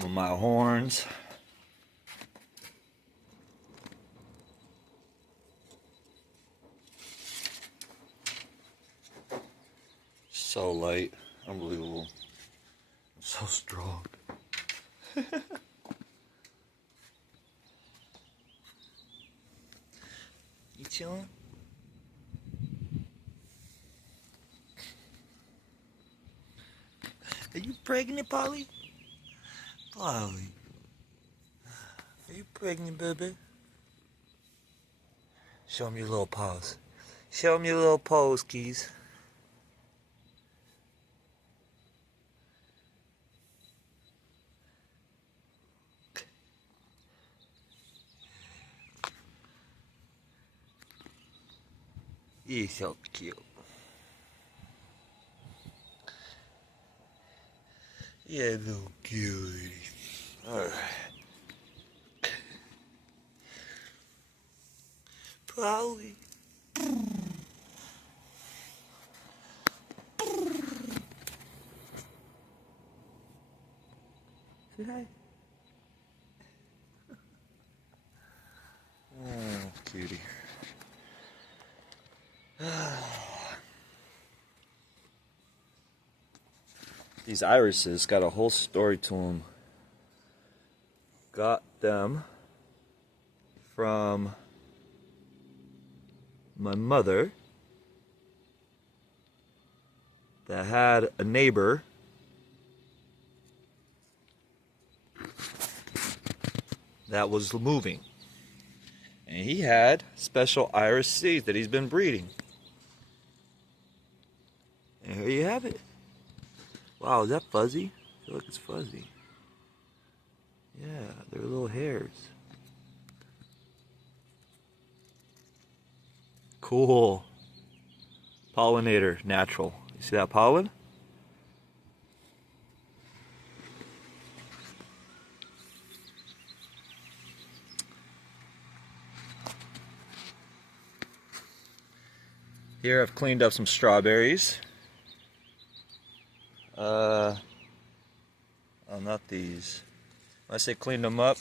Some of my horns. So light, unbelievable. So strong. You chilling? Are you pregnant, Polly? Polly. Are you pregnant, baby? Show him your little paws. Show him your little paws, Keys. You're so cute. Yeah, little cutie. Alright. Polly. Say hi. Oh, cutie. These irises got a whole story to them. Got them from my mother that had a neighbor that was moving. And he had special iris seeds that he's been breeding. And here you have it. Wow, is that fuzzy? I feel like it's fuzzy. Yeah, they're little hairs. Cool. Pollinator, natural. You see that pollen? Here I've cleaned up some strawberries. Oh, not these. When I say cleaned them up,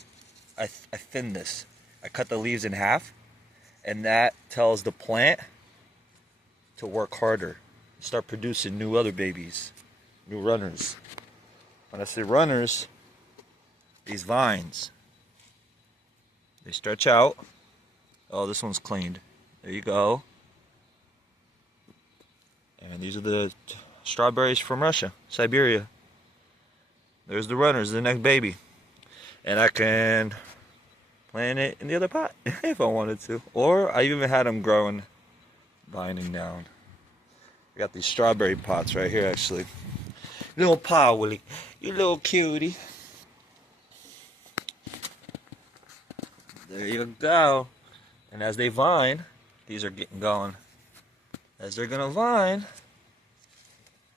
I thinned this. I cut the leaves in half, and that tells the plant to work harder, start producing new other babies, new runners. When I say runners, these vines, they stretch out. Oh, this one's cleaned. There you go. And these are the strawberries from Russia, Siberia. There's the runners, the next baby. And I can plant it in the other pot if I wanted to. Or I even had them growing, binding down. I got these strawberry pots right here, actually. Little Polly, you little cutie. There you go. And as they vine, these are getting going. As they're gonna vine,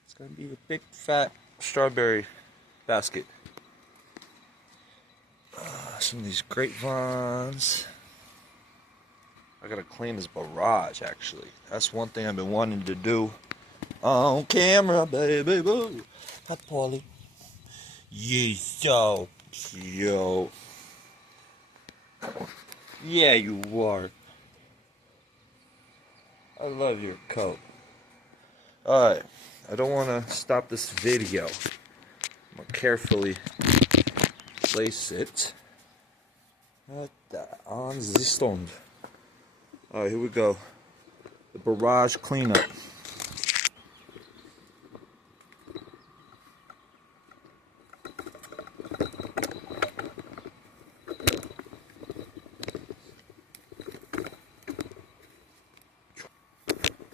it's gonna be a big fat strawberry basket. Some of these grapevines. I gotta clean this barrage, actually. That's one thing I've been wanting to do on camera, baby. Boo. Hi, Polly. You so cute. Yeah, you are. I love your coat. Alright, I don't want to stop this video. I'm going to carefully place it on the stand. Alright, here we go. The barrage cleanup.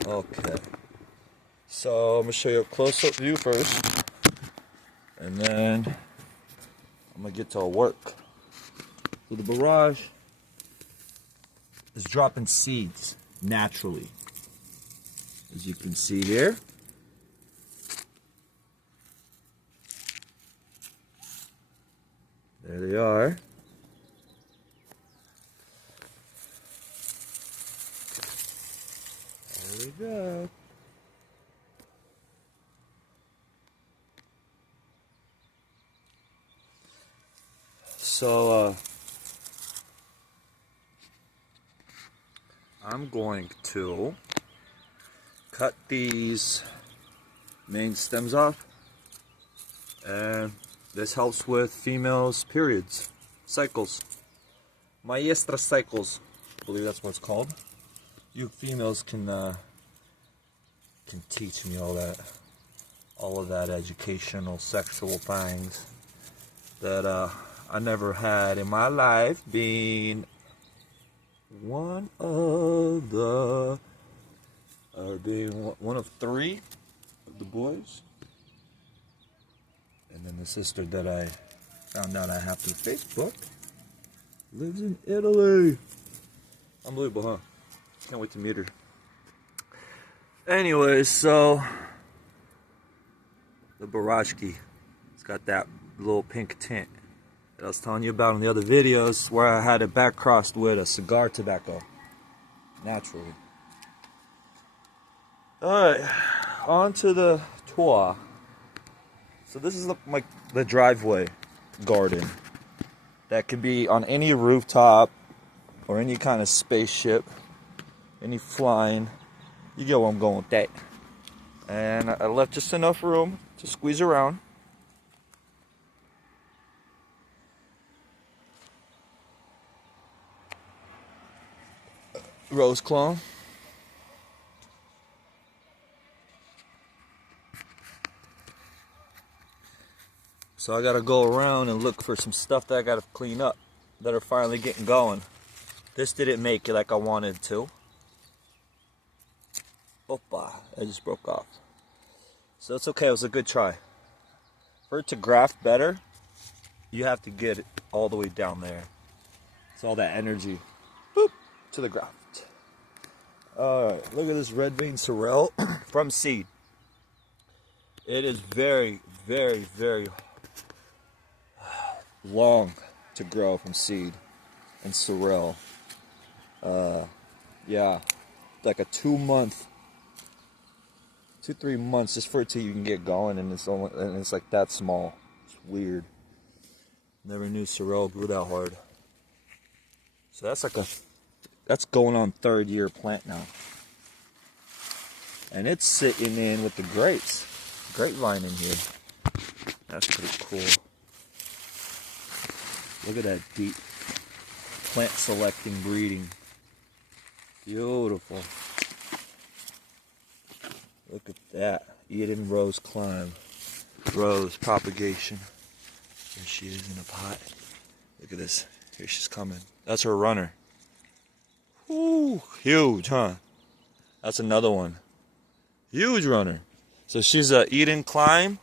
Okay. So I'm going to show you a close-up view first. And then I'm going to get to work. So the barrage is dropping seeds naturally. As you can see here. There they are. There we go. So, I'm going to cut these main stems off, and this helps with females' periods, cycles, maestra cycles, I believe that's what it's called. You females can teach me all of that educational sexual things that I never had in my life, being one of the being one of 3 of the boys, and then the sister that I found out I have through Facebook lives in Italy. Unbelievable, huh? Can't wait to meet her. Anyways, so the Barashki, it's got that little pink tint that I was telling you about in the other videos, where I had it back crossed with a cigar tobacco, naturally. Alright, on to the tour. So this is like the driveway garden that could be on any rooftop or any kind of spaceship, any flying. You get where I'm going with that. And I left just enough room to squeeze around. Rose clone. So I gotta go around and look for some stuff that I gotta clean up that are finally getting going. This didn't make it like I wanted to. Opa, I just broke off. So it's okay, it was a good try. For it to graft better, you have to get it all the way down there. It's all that energy. Boop, to the graft. Alright, look at this red vein sorrel from seed. It is very, very, very long to grow from seed and sorrel. Yeah, like a 2 month, 2-3 months just for it to even get going, and it's like that small. It's weird. Never knew sorrel grew that hard. So that's going on 3rd year plant now. And it's sitting in with the grapes. Grapevine in here. That's pretty cool. Look at that deep plant selecting breeding. Beautiful. Look at that. Eden rose climb. Rose propagation. There she is in a pot. Look at this. Here she's coming. That's her runner. Ooh, huge, huh? That's another one. Huge runner. So she's a Eden climb.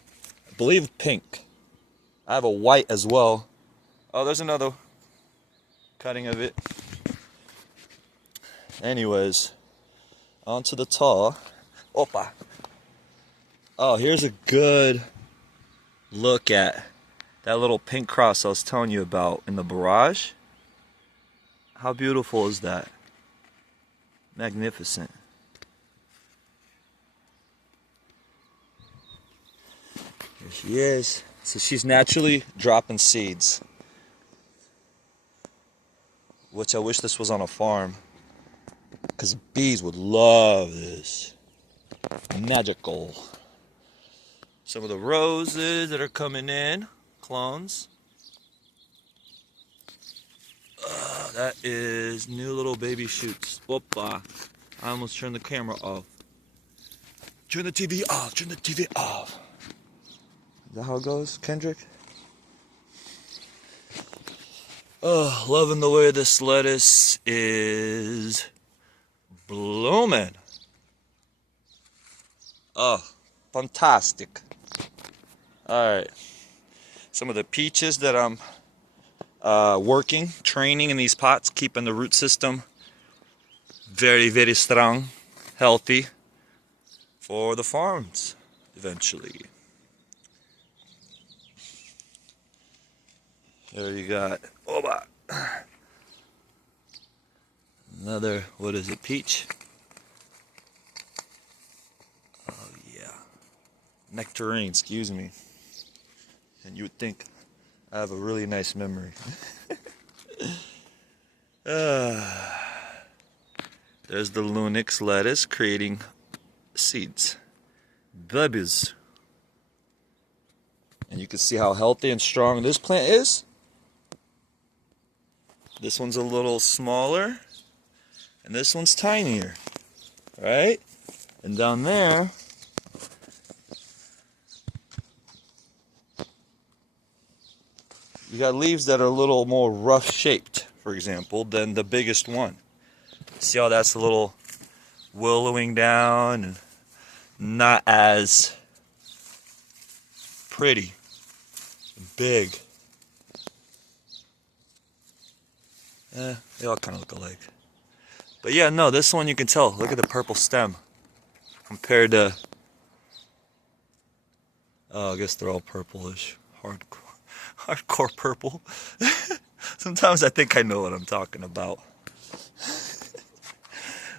I believe pink. I have a white as well. Oh, there's another cutting of it. Anyways, on to the tall. Opa. Oh, here's a good look at that little pink cross I was telling you about in the barrage. How beautiful is that? Magnificent. Here she is. So she's naturally dropping seeds, which I wish this was on a farm, because bees would love this. Magical. Some of the roses that are coming in, clones. That is new little baby shoots. Whoopa. I almost turned the camera off. Turn the TV off, turn the TV off. Is that how it goes, Kendrick? Oh, loving the way this lettuce is blooming. Oh, fantastic. Alright. Some of the peaches that I'm training in these pots, keeping the root system very, very strong, healthy for the farms eventually. There you got, another, what is it, peach? Oh yeah, nectarine, excuse me. And you would think I have a really nice memory. There's the Lunix lettuce creating seeds. Babies. And you can see how healthy and strong this plant is. This one's a little smaller, and this one's tinier, right? And down there, you got leaves that are a little more rough shaped, for example, than the biggest one. See how that's a little willowing down and not as pretty, big. They all kind of look alike. But yeah, no, this one you can tell. Look at the purple stem compared to, oh, I guess they're all purplish. Hardcore purple. Sometimes I think I know what I'm talking about.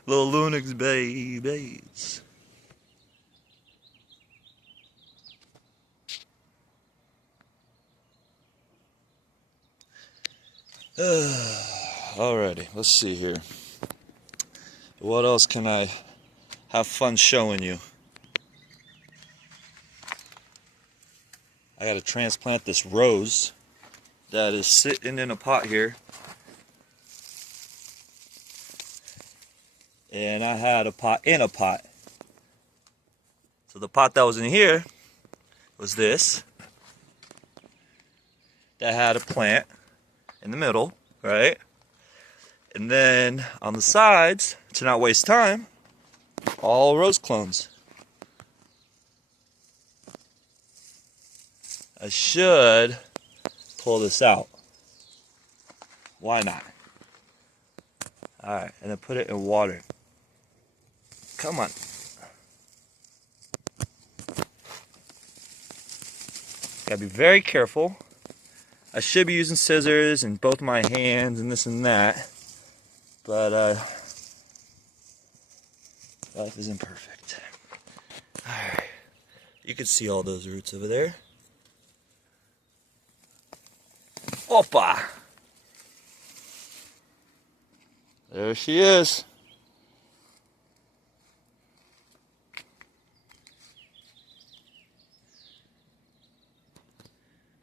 Little Lunix babies. Alrighty, let's see here. What else can I have fun showing you? I gotta transplant this rose that is sitting in a pot here. And I had a pot in a pot. So the pot that was in here was this. That had a plant in the middle, right? And then on the sides, to not waste time, all rose clones. I should pull this out. Why not? Alright, and then put it in water. Come on. Gotta be very careful. I should be using scissors in both my hands and this and that, but life isn't perfect. Alright, you can see all those roots over there. Opa! There she is.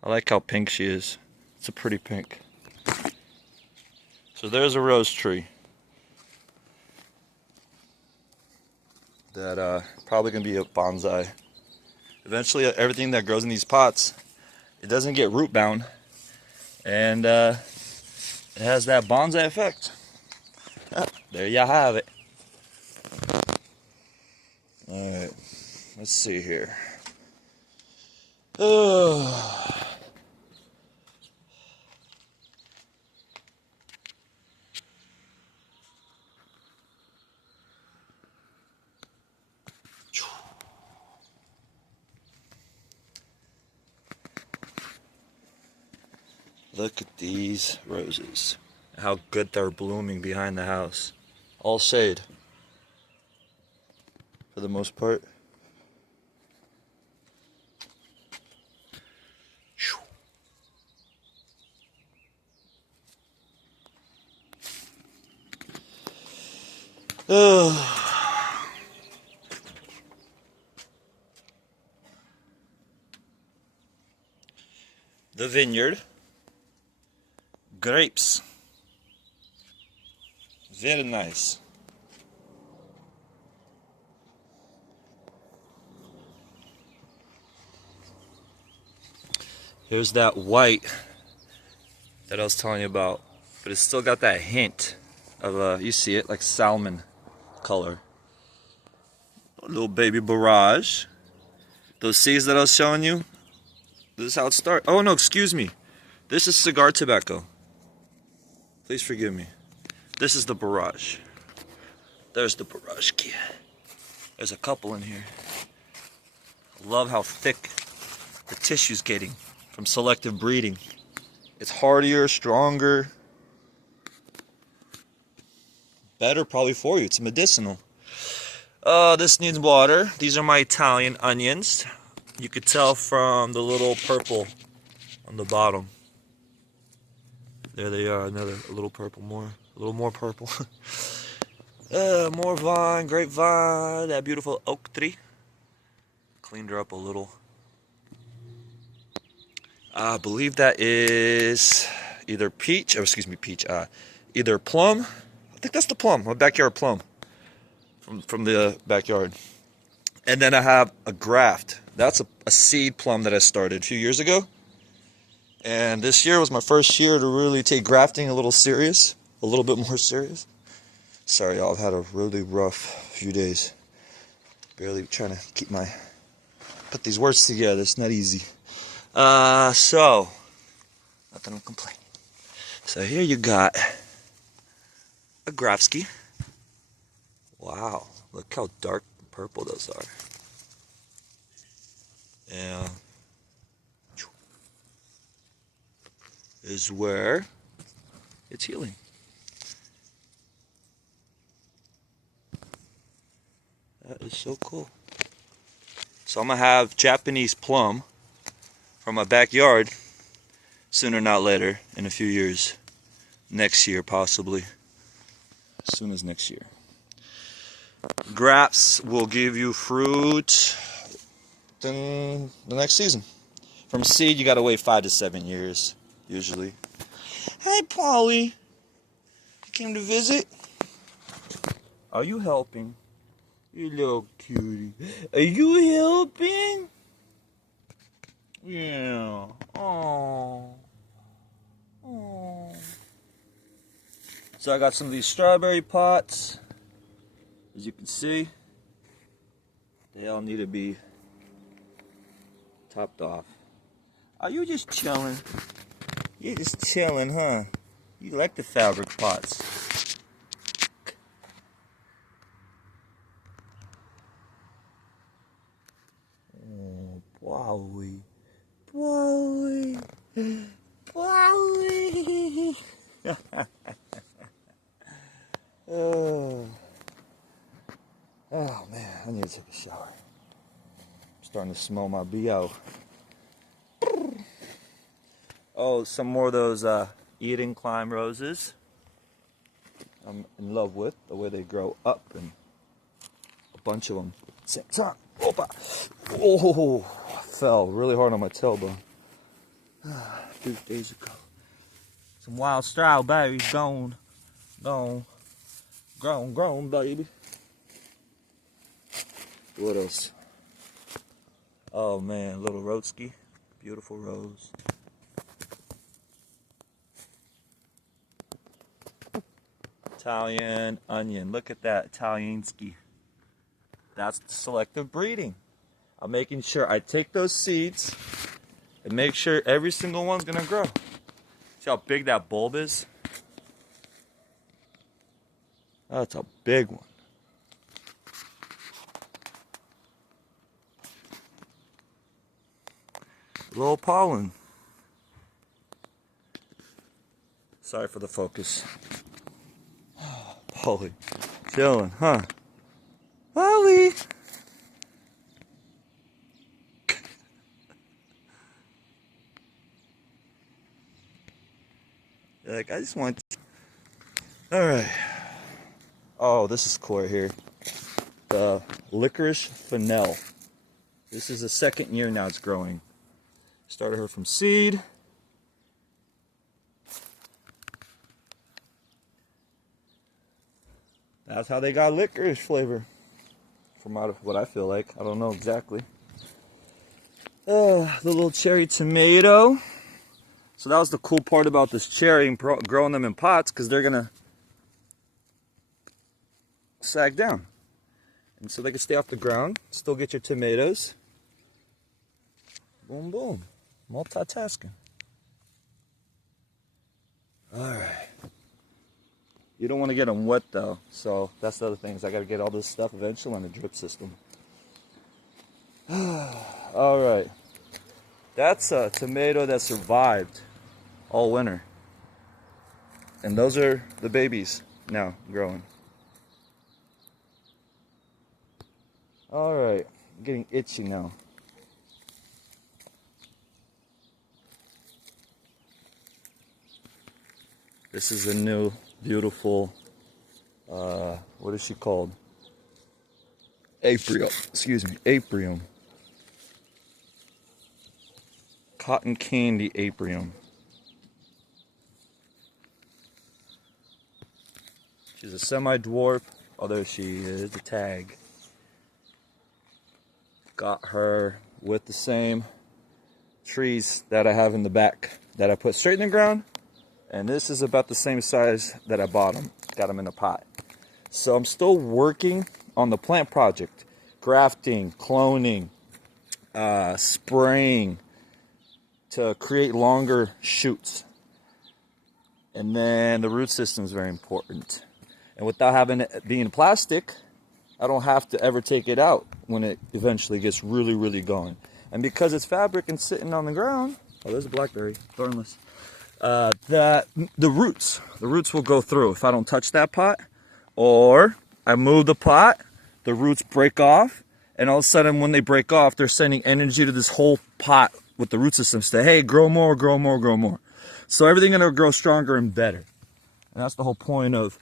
I like how pink she is. It's a pretty pink. So there's a rose tree that probably gonna be a bonsai. Eventually, everything that grows in these pots, it doesn't get root bound, and it has that bonsai effect. There you have it. All right, let's see here. Look at these roses. How good they're blooming behind the house. All shade. For the most part. The vineyard. Grapes. Very nice. Here's that white that I was telling you about, but it's still got that hint of you see it, like salmon color. A little baby barrage. Those seeds that I was showing you, this is how it starts. Oh no, excuse me. This is cigar tobacco. Please forgive me. This is the barrage. There's the barrage kid. There's a couple in here. I love how thick the tissue's getting from selective breeding. It's hardier, stronger, better probably for you. It's medicinal. This needs water. These are my Italian onions. You could tell from the little purple on the bottom. There they are, a little purple more, a little more purple. More vine, grapevine, that beautiful oak tree. Cleaned her up a little. I believe that is either peach, or excuse me, peach, either plum. I think that's the plum, my backyard plum from the backyard. And then I have a graft. That's a seed plum that I started a few years ago. And this year was my first year to really take grafting a little serious, a little bit more serious. Sorry, y'all, I've had a really rough few days. Barely trying to put these words together. It's not easy. So, not that I'm complaining. So here you got a Grafsky. Wow, look how dark purple those are. Yeah. Is where it's healing. That is so cool. So I'm gonna have Japanese plum from my backyard sooner not later, in a few years. Next year possibly. As soon as next year. Grapes will give you fruit then the next season. From seed you gotta wait 5 to 7 years usually. Hey Polly, you came to visit? Are you helping? You little cutie. Are you helping? Yeah. Oh. Oh. So I got some of these strawberry pots. As you can see, they all need to be topped off. Are you just chilling? You're just chilling, huh? You like the fabric pots. Oh, Bowie. Bowie. Bowie. Oh. Oh man, I need to take a shower. I'm starting to smell my BO. Oh, some more of those Eden Climb roses. I'm in love with the way they grow up, and a bunch of them. Same time. Opa. Oh, fell really hard on my tailbone. 2 days ago. Some wild strawberries gone, grown, baby. What else? Oh man, little Rotsky, beautiful rose. Italian onion, look at that, Italiansky. That's selective breeding. I'm making sure I take those seeds and make sure every single one's gonna grow. See how big that bulb is? That's a big one. Little pollen. Sorry for the focus. Polly, chilling, huh? Polly! Like, I just want to... Alright. Oh, this is cool right here. The licorice fennel. This is the 2nd year now it's growing. Started her from seed. That's how they got licorice flavor. From out of what I feel like. I don't know exactly. The little cherry tomato. So that was the cool part about this cherry and growing them in pots, because they're gonna sag down. And so they can stay off the ground, still get your tomatoes. Boom, boom. Multitasking. Alright. You don't want to get them wet though, so that's the other thing, is I gotta get all this stuff eventually on the drip system. Alright. That's a tomato that survived all winter. And those are the babies now growing. Alright, I'm getting itchy now. This is a new, beautiful, what is she called? Aprium, excuse me, Aprium. Cotton candy Aprium. She's a semi-dwarf, although she is a tag. Got her with the same trees that I have in the back that I put straight in the ground. And this is about the same size that I bought them. Got them in a pot. So I'm still working on the plant project. Grafting, cloning, spraying to create longer shoots. And then the root system is very important. And without having it being plastic, I don't have to ever take it out when it eventually gets really, really going. And because it's fabric and sitting on the ground, oh, there's a blackberry, thornless. The roots will go through if I don't touch that pot, or I move the pot, the roots break off, and all of a sudden when they break off, they're sending energy to this whole pot with the root system. Say, hey, grow more, grow more, grow more. So everything's gonna grow stronger and better. And that's the whole point of,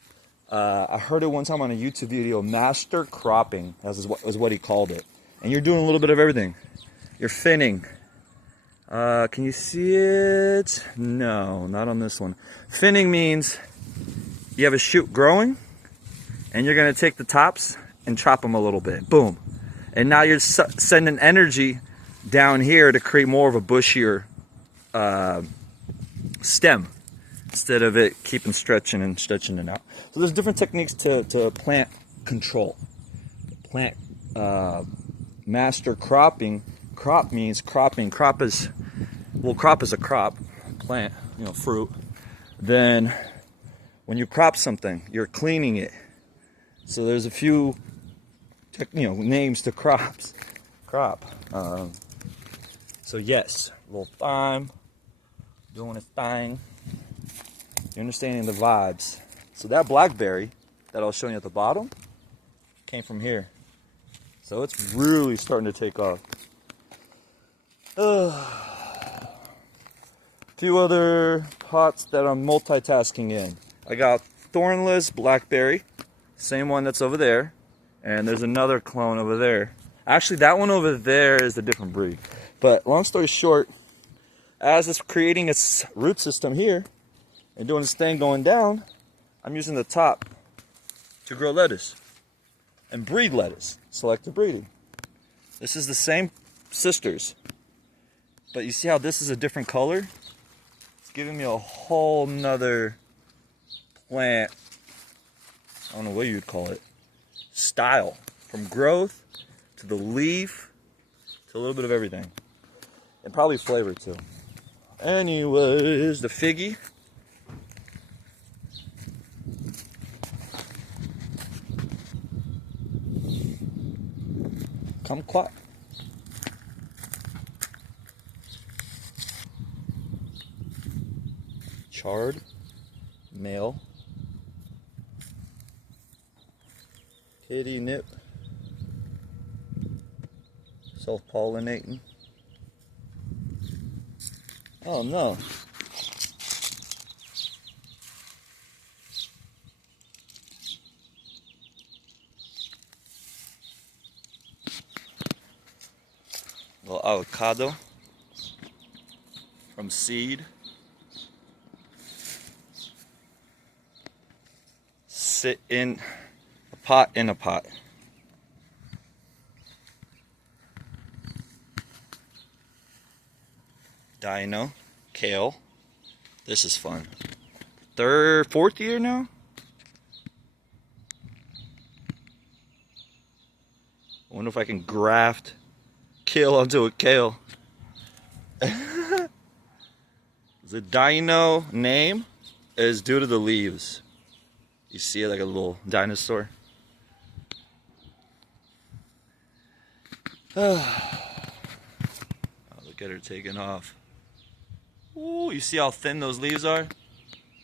I heard it one time on a YouTube video, master cropping, is what he called it. And you're doing a little bit of everything. You're finning. Can you see it? No, not on this one. Finning means you have a shoot growing, and you're gonna take the tops and chop them a little bit. Boom. And now you're sending energy down here to create more of a bushier stem, instead of it keeping stretching it out. So there's different techniques to plant control. Plant master cropping. Crop means cropping. Crop is a crop, plant, fruit. Then when you crop something, you're cleaning it. So there's a few names to crops. Crop. So yes, a little thyme, doing its thing. You're understanding the vibes. So that blackberry that I was showing you at the bottom came from here. So it's really starting to take off. A few other pots that I'm multitasking in. I got thornless blackberry, same one that's over there, and there's another clone over there. Actually, that one over there is a different breed. But long story short, as it's creating its root system here and doing its thing going down, I'm using the top to grow lettuce and breed lettuce, selective breeding. This is the same sisters, but you see how this is a different color? It's giving me a whole nother plant, I don't know what you'd call it, style. From growth to the leaf to a little bit of everything. And probably flavor too. Anyways, the figgy. Kumquat. Chard, male. Kitty nip. Self-pollinating. Oh no. Little avocado from seed. Sit in a pot. Dino, kale. This is fun. Fourth year now? I wonder if I can graft kale onto a kale. The dino name is due to the leaves. You see it like a little dinosaur. Oh, look at her taking off. Ooh, you see how thin those leaves are?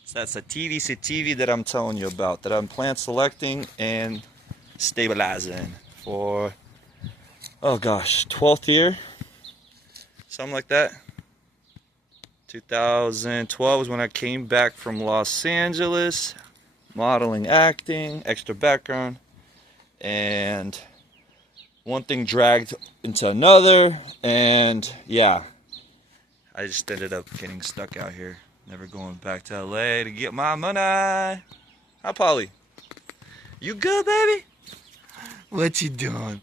So that's sativa that I'm telling you about, that I'm plant selecting and stabilizing for, oh gosh, 12th year? Something like that. 2012 was when I came back from Los Angeles, modeling, acting, extra background, and one thing dragged into another, and yeah, I just ended up getting stuck out here, never going back to LA to get my money. Hi, Polly. You good, baby? What you doing?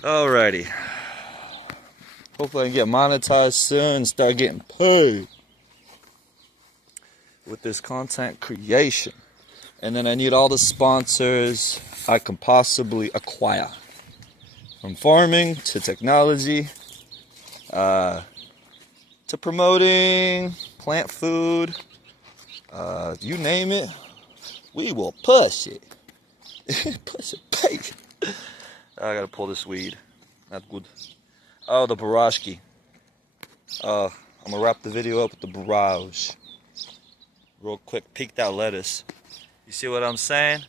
Alrighty. Hopefully I can get monetized soon and start getting paid with this content creation. And then I need all the sponsors I can possibly acquire. From farming to technology, to promoting plant food, you name it, we will push it. Push it, baby. I gotta pull this weed. Not good. Oh, the barashki. I'm gonna wrap the video up with the barrage. Real quick, peek that lettuce. You see what I'm saying?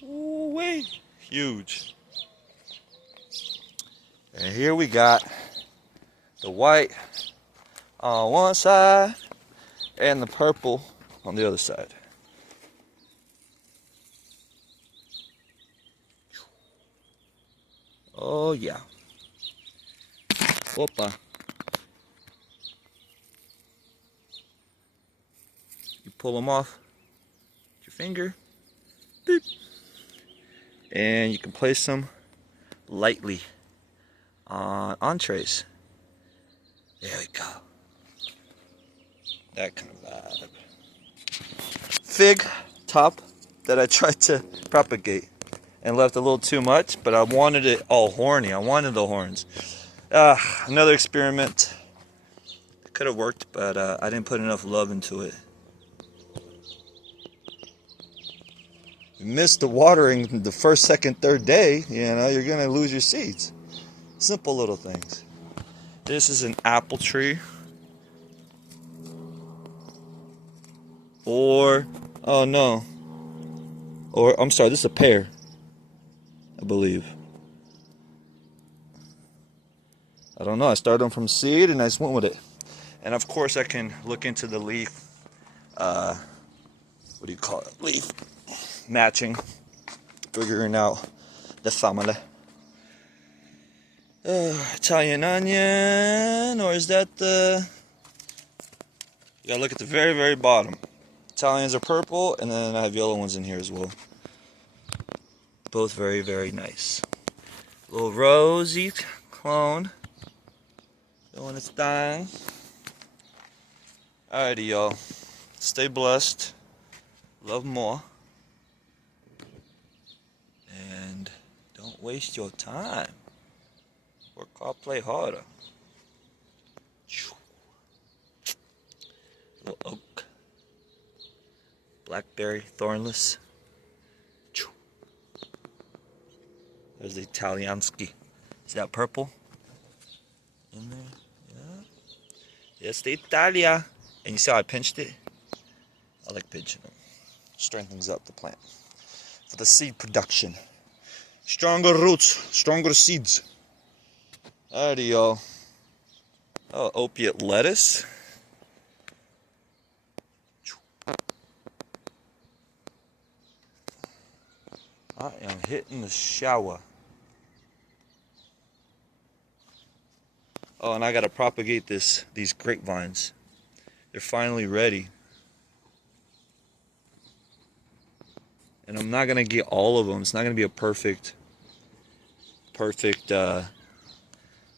Ooh-wee. Huge. And here we got the white on one side and the purple on the other side. Oh yeah. Opa. You pull them off with your finger. Beep. And you can place them lightly on entrees. There we go. That kind of vibe. Fig top that I tried to propagate and left a little too much, but I wanted it all horny. I wanted the horns. Another experiment. It could have worked, but I didn't put enough love into it. You miss the watering the first, second, third day, you're gonna lose your seeds. Simple little things. This is an apple tree. Oh no. I'm sorry, this is a pear, I believe. I don't know, I started them from seed and I just went with it. And of course I can look into the leaf, what do you call it? Leaf matching, figuring out the family. Italian onion, or is that the... You gotta look at the very, very bottom. Italians are purple, and then I have yellow ones in here as well. Both very, very nice. Little rosy clone. Doing its thing. Alrighty, y'all. Stay blessed. Love more. And don't waste your time. Work hard, play harder. Little oak. Blackberry, thornless. There's the Italiansky. Is that purple? In there? Yeah. Yes, the Italia. And you see how I pinched it? I like pinching it. Strengthens up the plant. For the seed production. Stronger roots, stronger seeds. Alrighty, y'all. Oh, opiate lettuce. I am hitting the shower. Oh, and I gotta propagate these grapevines. They're finally ready. And I'm not gonna get all of them. It's not gonna be a perfect,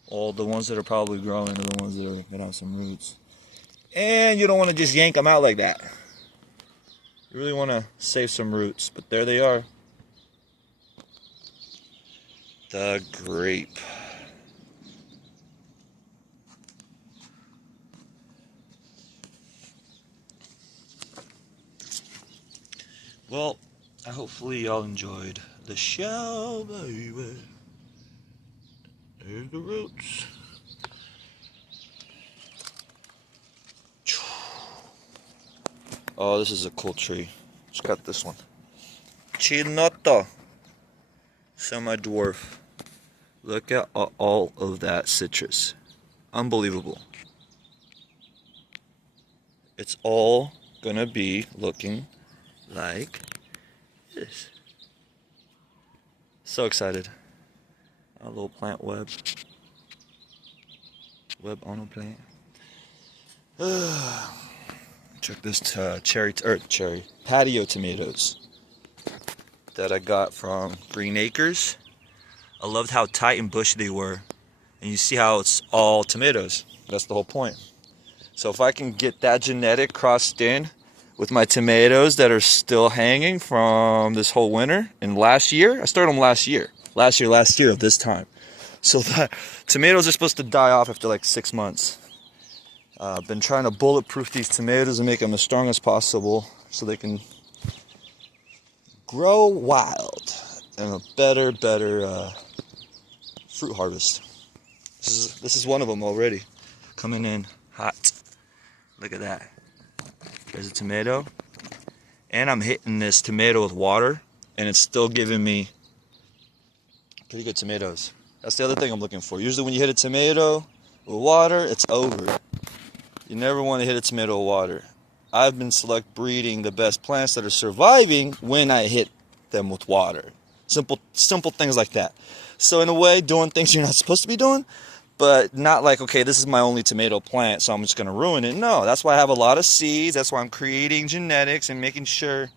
all the ones that are probably growing are the ones that are gonna have some roots. And you don't wanna just yank them out like that. You really wanna save some roots, but there they are. The grape. Well, hopefully y'all enjoyed the show, baby. There's the roots. Oh, this is a cool tree. Just got this one. Chinotto. Semi-dwarf. Look at all of that citrus. Unbelievable. It's all gonna be looking like this. So excited. A little plant web. Web on a plant. Check this cherry patio tomatoes that I got from Green Acres. I loved how tight and bushy they were. And you see how it's all tomatoes. That's the whole point. So if I can get that genetic crossed in with my tomatoes that are still hanging from this whole winter and last year, I started them last year of this time. So the tomatoes are supposed to die off after like 6 months. I've been trying to bulletproof these tomatoes and make them as strong as possible so they can grow wild and a better fruit harvest. This is one of them already, coming in hot. Look at that. There's a tomato, and I'm hitting this tomato with water, and it's still giving me pretty good tomatoes. That's the other thing I'm looking for. Usually when you hit a tomato with water, it's over. You never want to hit a tomato with water. I've been select breeding the best plants that are surviving when I hit them with water. Simple things like that. So in a way, doing things you're not supposed to be doing, but not like, okay, this is my only tomato plant, so I'm just going to ruin it. No, that's why I have a lot of seeds. That's why I'm creating genetics and making sure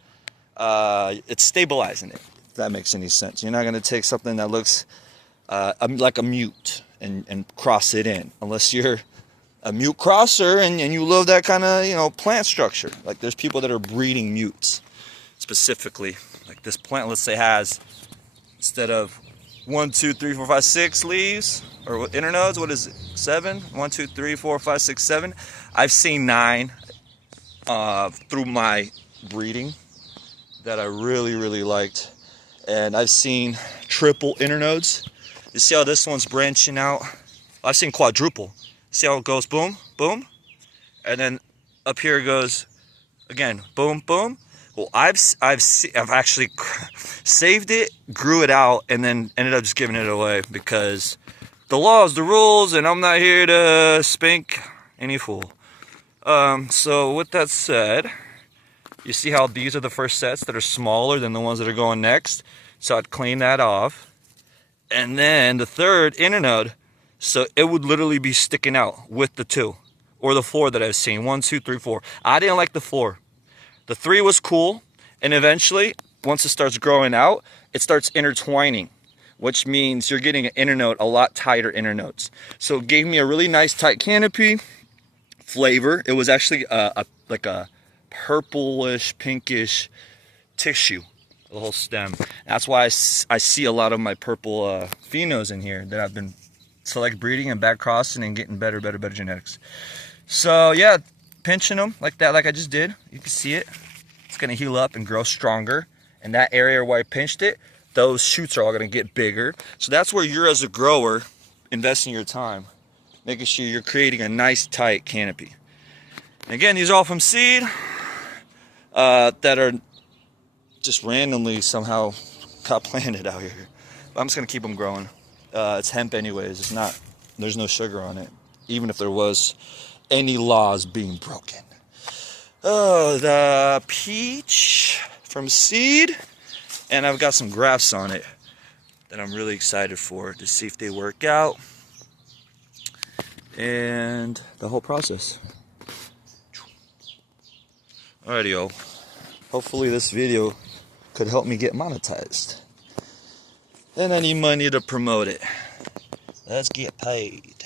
it's stabilizing it, if that makes any sense. You're not going to take something that looks like a mute and cross it in, unless you're a mute crosser and you love that kind of, plant structure. Like there's people that are breeding mutes specifically. Like this plant, let's say, has, instead of 1, 2, 3, 4, 5, 6 leaves, or internodes, what is it? 7? 1, 2, 3, 4, 5, 6, 7. I've seen 9 through my breeding that I really liked. And I've seen triple internodes. You see how this one's branching out? I've seen quadruple. See how it goes boom, boom? And then up here it goes again, boom, boom. Well, I've actually saved it, grew it out, and then ended up just giving it away because the laws, the rules, and I'm not here to spank any fool. So with that said, you see how these are the first sets that are smaller than the ones that are going next. So I'd clean that off. And then the third internode, so it would literally be sticking out with the 2 or the 4 that I've seen. 1, 2, 3, 4. I didn't like the 4. The 3 was cool, and eventually, once it starts growing out, it starts intertwining, which means you're getting an internode, a lot tighter internodes. So it gave me a really nice tight canopy flavor. It was actually like a purplish, pinkish tissue, the whole stem. That's why I see a lot of my purple phenos in here that I've been select breeding and back crossing and getting better genetics. So yeah, pinching them like that, like I just did, you can see it. It's gonna heal up and grow stronger. And that area where I pinched it, those shoots are all gonna get bigger. So that's where you're, as a grower, investing your time, making sure you're creating a nice tight canopy. And again, these are all from seed that are just randomly somehow got planted out here. But I'm just gonna keep them growing. It's hemp anyways. It's not, there's no sugar on it, even if there was any laws being broken. Oh, the peach from seed, and I've got some grafts on it that I'm really excited for to see if they work out, and the whole process. Alrighty, yo. Hopefully this video could help me get monetized. And I need money to promote it. Let's get paid.